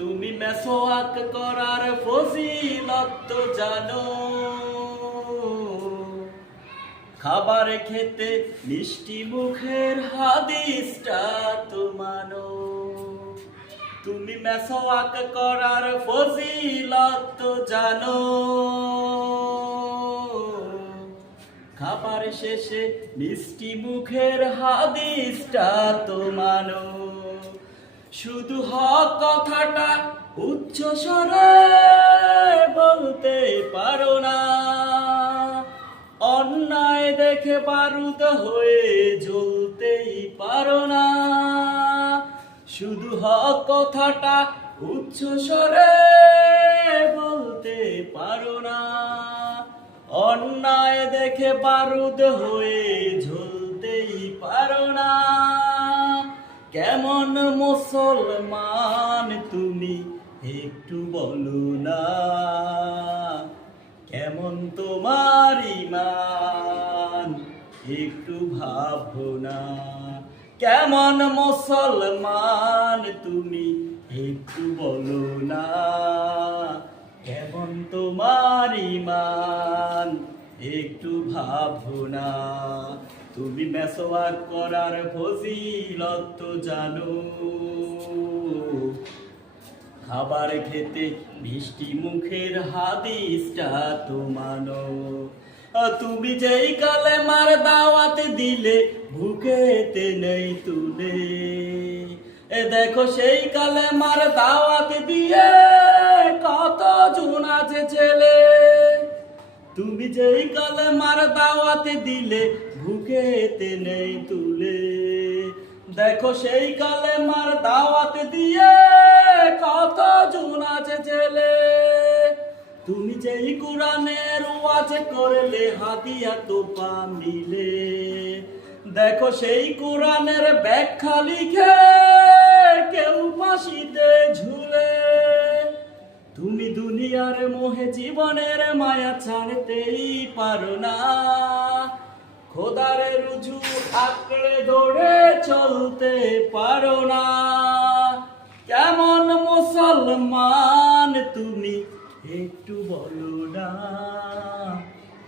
তুমি মেসওয়াক করার ফজিলত তো জানো, খাবার খেতে মিষ্টি মুখের হাদিসটা তো মানো। তুমি মেসওয়াক করার ফজিলত তো জানো, খাবার শেষে মিষ্টি মুখের হাদিসটা তো মানো। শুধু হক কথাটা উচ্চ স্বরে বলতে পারো না, অন্যায় দেখে বারুদ হয়ে জ্বলতেই পারো না। শুধু হক কথাটা উচ্চ স্বরে বলতে পারো না, অন্যায় দেখে বারুদ হয়ে জ্বলতেই পারো না। কেমন মুসলমান তুমি একটু বলো না, কেমন তোমার ঈমান একটু ভাবো না। কেমন মুসলমান তুমি একটু বলো না, কেমন তোমার ঈমান একটু ভাবো না। তুমি মেসওয়াক করার ফজিলত তো জানো, খাবার খেতে মিষ্টি মুখের হাদিসটা তো মানো। তুমি যেই কালেমার দাওয়াত দিলে ভুকেতে নেই তুলে, দেখো সেই কালেমার দাওয়াত দিয়ে কত জন আছে ছেলে। তুমি যেই কালেমার দাওয়াত দিলে ভুকেতে নেই তুলে, দেখো সেই কালেমার দাওয়াত দিয়ে কত জন আছে ছেলে। তুমি যেই কোরআনের ওয়াজ করলে হাদিয়া তোপা মিলে, দেখো সেই কোরআনের ব্যাখ্যা লিখে কেউ ফাঁসিতে ঝুলে। তুমি দুনিয়ার মোহে জীবনের মায়া ছাড়তেই পারো না, খোদার রুজু আঁকড়ে ধরে চলতে পারো না। কেমন মুসলমান তুমি একটু বলো না,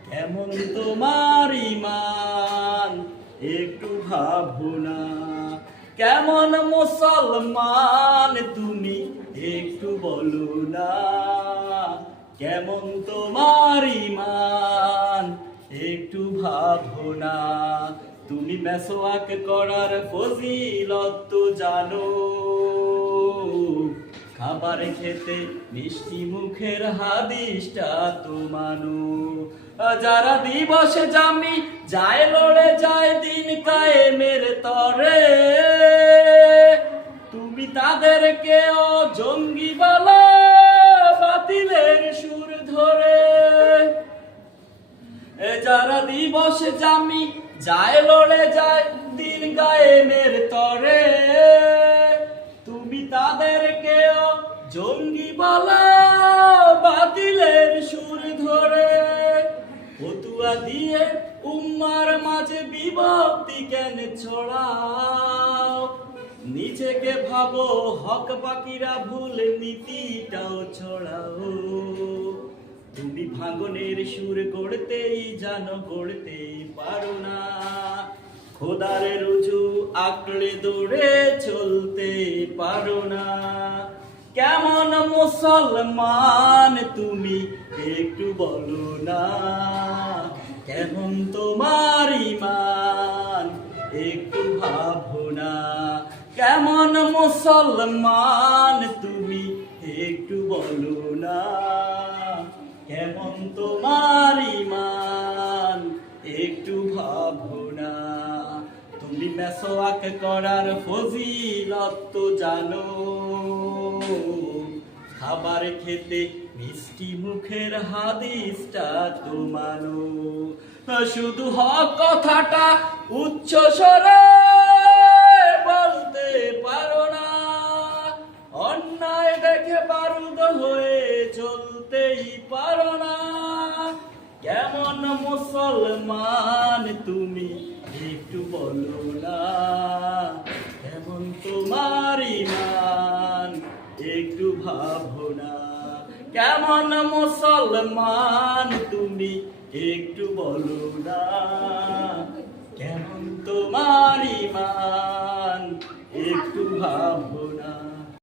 কেমন তোমার ঈমান একটু ভাবো না। কেমন মুসলমান তুমি একটু বলো না, কেমন তোমার ঈমান একটু ভাবো না। তুমি মেসওয়াক করার ফজিলত তো জানো, খাবার খেতে মিষ্টি মুখের হাদিসটা তো মানো। যারা দিবসে জামি যায় লড়ে যায় দিন কায়েমের তরে, তুমি তাদেরকে জঙ্গি বলো বাতিলের সুর ধরে। যারা দিবসে জামি যায় লড়ে যায় দিন কায়েমের তরে, তুমি তাদেরকে জঙ্গি বলো বাতিলের সুর ধরে। ফতুয়া দিয়ে উম্মার মাঝে বিভক্তি কেন ছড়াও, নিজেকে ভাবো হক বাকিরা ভুল নীতিটাও ছড়াও। তুমি ভাঙনের সুর গড়তেই জানো গড়তেই পারো না, খোদার রুজু আঁকড়ে দৌড়ে চলতে পারো না। কেমন মুসলমান তুমি একটু বলো না, কেমন তোমার ঈমান একটু ভাবো না। কেমন মুসলমান তুমি একটু বলো না, কেমন তোমার ঈমান একটু ভাবো না। তুমি মেসওয়াক করার ফজিলত তো জানো, খাবার খেতে মিষ্টি মুখের হাদিসটা তো মানো। শুধু হক কথাটা উচ্চ স্বরে বলতে পারো না, অন্যায় দেখে বারুদ হয়ে চলতেই পারো না। কেমন মুসলমান তুমি একটু বলো না, কেমন তোমার ঈমান একটু ভাবনা। কেমন মুসলমান তুমি একটু বলো না, কেমন তোমার